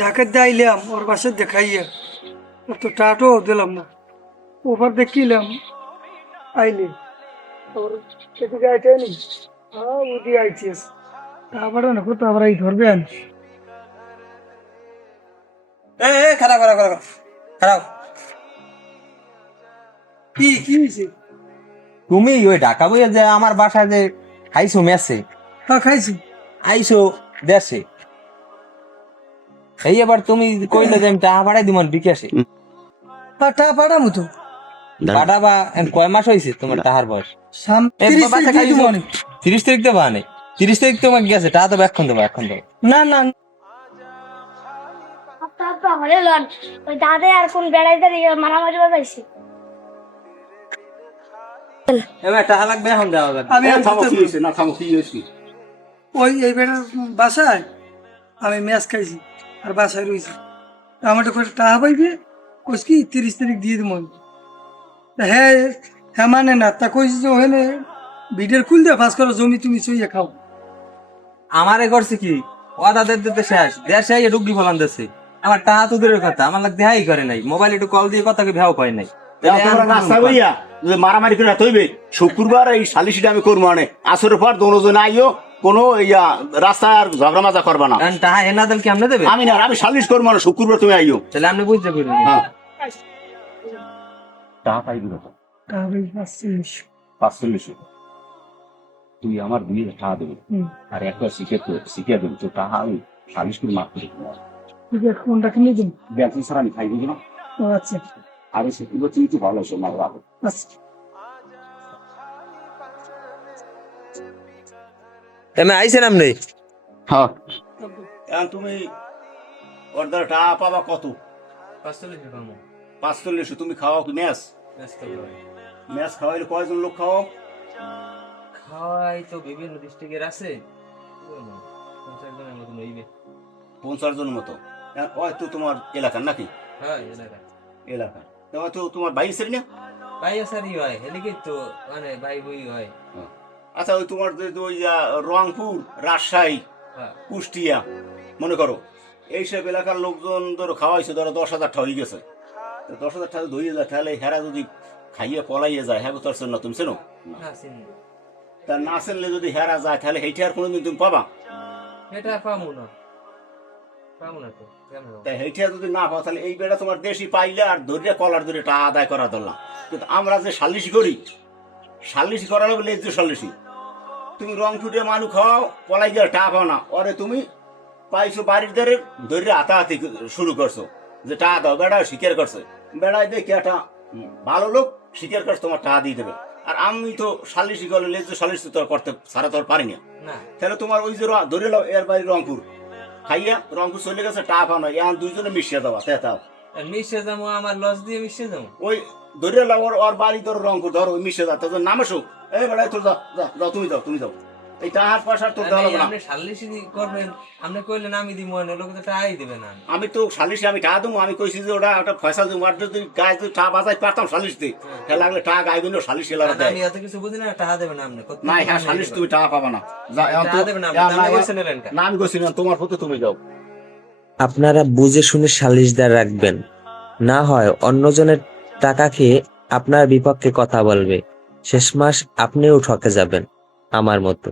ঢাকার দিয়ে আইলাম ওর বাসায় দেখাইয়া তো টাটাও দিলাম না ওভার দেখিলাম আইলে ওর এদিকে আইটাইনি হ্যাঁ ওদি আইছিস তারপরে না তো আবার এই ধরবেন খারাপ খারাপ খারাপ খারাপ। কি কি হয়েছে? তুমি ওই ঢাকা বইয়ে যে আমার বাসায় যে খাইছো মেসে হ্যাঁ খাইছি। আইসো দেশে, এই এবার তুমি কইলে যে আমি টাকা পাঠাই দিমন বিকাশে, টাকা পাঠামো তো পাঠাবা। কয় মাস হয়েছে তোমার টাকার বয়স? 30 তারিখ দিয়ে দিবো অনেক। 30 তারিখ দেবা নেই? 30 তারিখ তোমার গেছে, টাকা তো এখন দেবো, এখন দেবো। না না ওই দাদা আর কোন বেড়াইতে মারামারি বাজাইছে। এবার টাকা লাগবে, এখন দেওয়া যাবে। আমি না ওই এই বেটার বাসায় আমি ম্যাচ খাইছি আর বাসায় রয়েছি আমার তো করে টাকা পাইবে কইস কি 30 তারিখ দিয়ে দিব হ্যাঁ হ্যাঁ মানে না তা কইছি যে ওখানে ভিডিওর খুল দিয়ে ফাঁস করো জমি তুমি চইয়া খাও আমারে করছে কি ওদাদের দিতে শেষ দেশে এই ডুগি ফলান দেশে আমার টাকা তো দূরের কথা, আমার লাগ দেহাই করে নাই, মোবাইল একটু কল দিয়ে কথাকে ভেও পাই নাই। রাস্তা বইয়া মারামারি করে তৈবে শুক্রবার এই সালিশিটা আমি করবো মানে আসরের পর দোনোজন আইও কোনো ইয়া রাস্তায় আর ঝগড়া মাজা করবা না। টাকা এনা দিল কি আমনে দেবে? আমি না, আমি সালিশ করবো মানে শুক্রবার তুমি আইও। তাহলে আপনি বুঝতে পারবেন। হ্যাঁ টাকা পাইবি না তো? টাকা পাই 45 তুই আমার 2,000 টাকা দেবে আর একবার শিখে দেবে তো টাকা আমি সালিশ করে মারতে দেবো। ঠিক আছে কোনটা কিনে দিন ব্যাংকিং ছাড়া আমি খাই দিব না। ও আচ্ছা আমি শুক্রবার তুমি একটু ভালো আছো মার রাখো। আচ্ছা এমে আইছেন আপনি? হ্যাঁ এখন তুমি অর্ডার টাকা পাবা কত? 45। তুমি খাওয়াও কি ম্যাচ? ম্যাচ খাওয়াইলে কয়জন লোক খাওয়াও? খাওয়াই তো বিভিন্ন ডিস্ট্রিক্টের আছে 50 জনের মতো। ওই তো তোমার এলাকার নাকি? হ্যাঁ এলাকা এলাকা তো তোমার ভাই ছিল না? ভাই আসারই হয় এদিকে তো মানে ভাই বই হয়। আচ্ছা ওই তোমার যে ওই রংপুর, রাজশাহী, কুষ্টিয়া মনে করো এইসব এলাকার লোকজন ধরো খাওয়াইছে, ধরো 10,000 টাকা হয়ে গেছে, 10,000 টাকা 2,000 তাহলে হেরা যদি খাইয়ে পলাইয়ে যায় হ্যাঁ তো না তুমি চেনো তা না চেনলে যদি হেরা যায় তাহলে সেইটা আর কোনোদিন তুমি পাবা? এটা পাবো না, পাবো না তো তাই সেইটা যদি না পাও তাহলে এই বেড়া তোমার দেশি পাইলে আর ধরে কলার ধরে টাকা আদায় করা ধরলাম। কিন্তু আমরা যে সালিশি করি, সালিশি করার বলে যে সালিশি তুমি রং ফুটে মানুষ খাও পলাই গিয়ে টাকা পাও না, ওরে তুমি পাইছো বাড়ির ধরে ধরে হাতাহাতি শুরু করছো যে টাকা দাও, বেড়া স্বীকার করছে, বেড়ায় দেখে একটা ভালো লোক স্বীকার করছে তোমার টাকা দিয়ে দেবে। আর আমি তো সালিশি করলে লেজ সালিশি তো করতে সারা তো আর পারি না, তাহলে তোমার ওই যে ধরে লাও এর বাড়ি রংপুর খাইয়া রংপুর চলে গেছে টাকা পাও না, এখন দুইজনে মিশিয়ে দেওয়া তাও মিশে যাবো, আমার লস দিয়ে মিশে যাবো। ওই ধরে লাও ওর বাড়ি ধরো রংপুর ধরো ওই মিশিয়ে দাও, তোর নাম আসো এই বেড়ায় তোর যাও তুমি যাও এই টাকার পয়সার তোর দেওয়া লাগবে না। আপনি সালিশি করবেন, আপনি কইলেন আমি দিব না, লোক তো টাকাই দিবে না। আমি তো সালিশে আমি টাকা দেবো, আমি কইছি যে ওটা একটা ফয়সাল দেবো, আর যদি গায়ে যদি টাকা বাজাই পারতাম সালিশ দিই তাহলে লাগলে টাকা গাইবেন সালিশ এলাকা দেয়। আমি এত কিছু বুঝি না, টাকা দেবে না আপনি না হ্যাঁ সালিশ তুমি টাকা পাবা না, টাকা দেবে না আপনি কইছেন এলেনটা না আমি কইছি না, তোমার পথে তুমি যাও। আপনারা বুঝে শুনে সালিশদার রাখবেন, না হয় অন্যজনের টাকা খেয়ে আপনার বিপক্ষে কথা বলবে, শেষ মাস আপনিও ঠকে যাবেন আমার মতো।